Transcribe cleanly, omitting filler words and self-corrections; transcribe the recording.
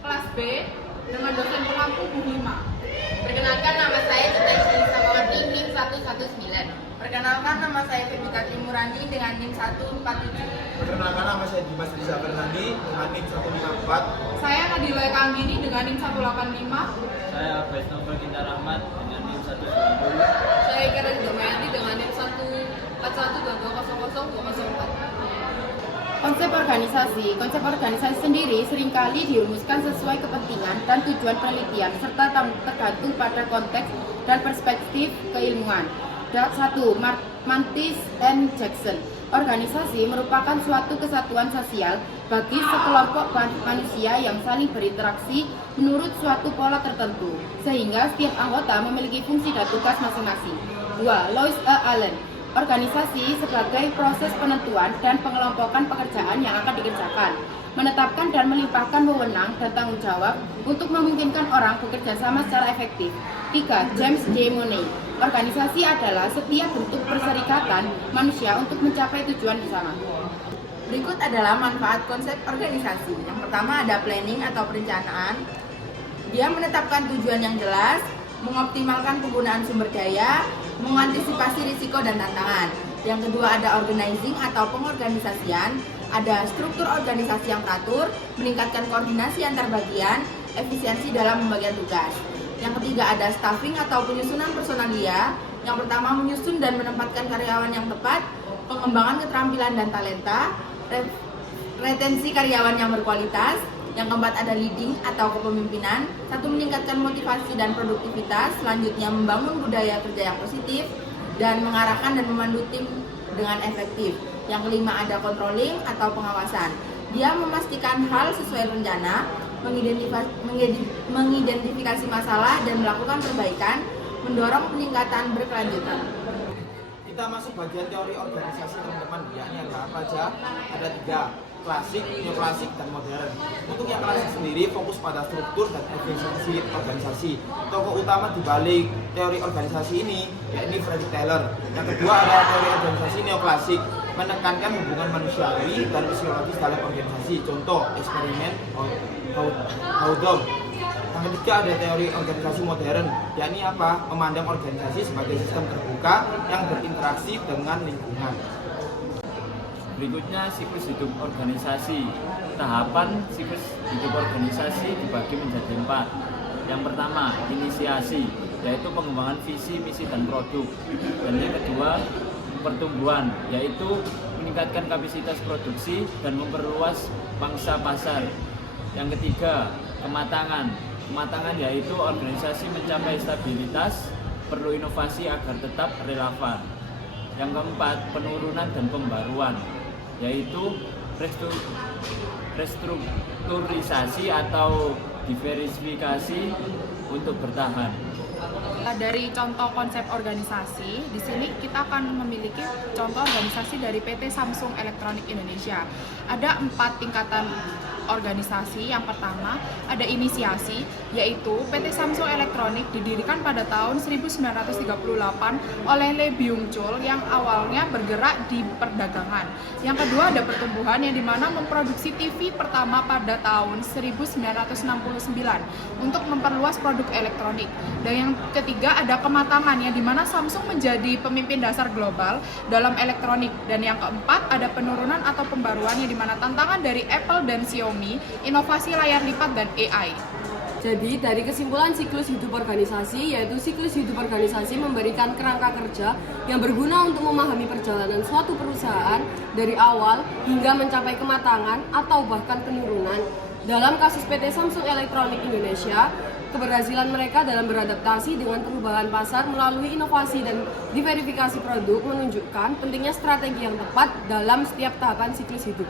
Kelas B dengan dosen pengampu Bu Hima. Perkenalkan, nama saya Cita Samawati NIM 119. Perkenalkan, nama saya Febika Trimurani dengan NIM 147. Perkenalkan, nama saya Dimas Riza Fernandi dengan NIM 154. Saya Nadila Kanggini dengan NIM 185. Saya Abes Novel Kinta Rahmat dengan NIM 190. Saya Karen Damayanti dengan NIM 14122000204. Konsep organisasi sendiri seringkali dirumuskan sesuai kepentingan dan tujuan penelitian serta tergantung pada konteks dan perspektif keilmuan. 1. Mantis and Jackson. Organisasi merupakan suatu kesatuan sosial bagi sekelompok manusia yang saling berinteraksi menurut suatu pola tertentu, sehingga setiap anggota memiliki fungsi dan tugas masing-masing. 2. Lois Allen. Organisasi sebagai proses penentuan dan pengelompokan pekerjaan yang akan dikerjakan, menetapkan dan melimpahkan wewenang dan tanggung jawab untuk memungkinkan orang bekerja sama secara efektif. 3. James J. Money. Organisasi adalah setiap bentuk perserikatan manusia untuk mencapai tujuan bersama. Berikut adalah manfaat konsep organisasi. Yang pertama ada planning atau perencanaan. Dia menetapkan tujuan yang jelas, mengoptimalkan penggunaan sumber daya, mengantisipasi risiko dan tantangan. Yang kedua ada organizing atau pengorganisasian. Ada struktur organisasi yang teratur, meningkatkan koordinasi antar bagian, efisiensi dalam pembagian tugas. Yang ketiga ada staffing atau penyusunan personalia. Yang pertama menyusun dan menempatkan karyawan yang tepat, pengembangan keterampilan dan talenta, retensi karyawan yang berkualitas. Yang keempat ada leading atau kepemimpinan. 1. Meningkatkan motivasi dan produktivitas. Selanjutnya membangun budaya kerja yang positif dan mengarahkan dan memandu tim dengan efektif. Yang kelima ada controlling atau pengawasan. Dia memastikan hal sesuai rencana, mengidentifikasi masalah dan melakukan perbaikan, mendorong peningkatan berkelanjutan. Kita masuk bagian teori organisasi, teman-teman. Yakni ada apa aja? Ada 3. Klasik, neoklasik, dan modern. Untuk yang klasik sendiri fokus pada struktur dan efisiensi organisasi. Tokoh utama di balik teori organisasi ini yakni Frederick Taylor. Yang kedua ada teori organisasi neoklasik, menekankan hubungan manusiawi dan fisiologis dalam organisasi. Contoh eksperimen Hawthorne. Yang ketiga ada teori organisasi modern, yakni apa? Memandang organisasi sebagai sistem terbuka yang berinteraksi dengan lingkungan. Berikutnya siklus hidup organisasi. Tahapan siklus hidup organisasi dibagi menjadi 4. Yang pertama, inisiasi, yaitu pengembangan visi, misi, dan produk. Dan yang kedua, pertumbuhan, yaitu meningkatkan kapasitas produksi dan memperluas pangsa pasar. Yang ketiga, kematangan. Kematangan yaitu organisasi mencapai stabilitas, perlu inovasi agar tetap relevan. Yang keempat, penurunan dan pembaruan, yaitu restrukturisasi atau diversifikasi untuk bertahan. Dari contoh konsep organisasi, di sini kita akan memiliki contoh organisasi dari PT Samsung Electronics Indonesia. Ada 4 tingkatan organisasi. Yang pertama ada inisiasi, yaitu PT Samsung Electronics didirikan pada tahun 1938 oleh Lee Byung-chul yang awalnya bergerak di perdagangan. Yang kedua ada pertumbuhan, yang dimana memproduksi TV pertama pada tahun 1969 untuk memperluas produk elektronik. Dan yang ketiga ada kematangan, yang dimana Samsung menjadi pemimpin dasar global dalam elektronik. Dan yang keempat ada penurunan atau pembaruan, yang dimana tantangan dari Apple dan Xiaomi, inovasi layar lipat dan AI. Jadi dari kesimpulan siklus hidup organisasi, yaitu siklus hidup organisasi memberikan kerangka kerja yang berguna untuk memahami perjalanan suatu perusahaan dari awal hingga mencapai kematangan atau bahkan penurunan. Dalam kasus PT Samsung Electronics Indonesia, keberhasilan mereka dalam beradaptasi dengan perubahan pasar melalui inovasi dan diverifikasi produk menunjukkan pentingnya strategi yang tepat dalam setiap tahapan siklus hidup.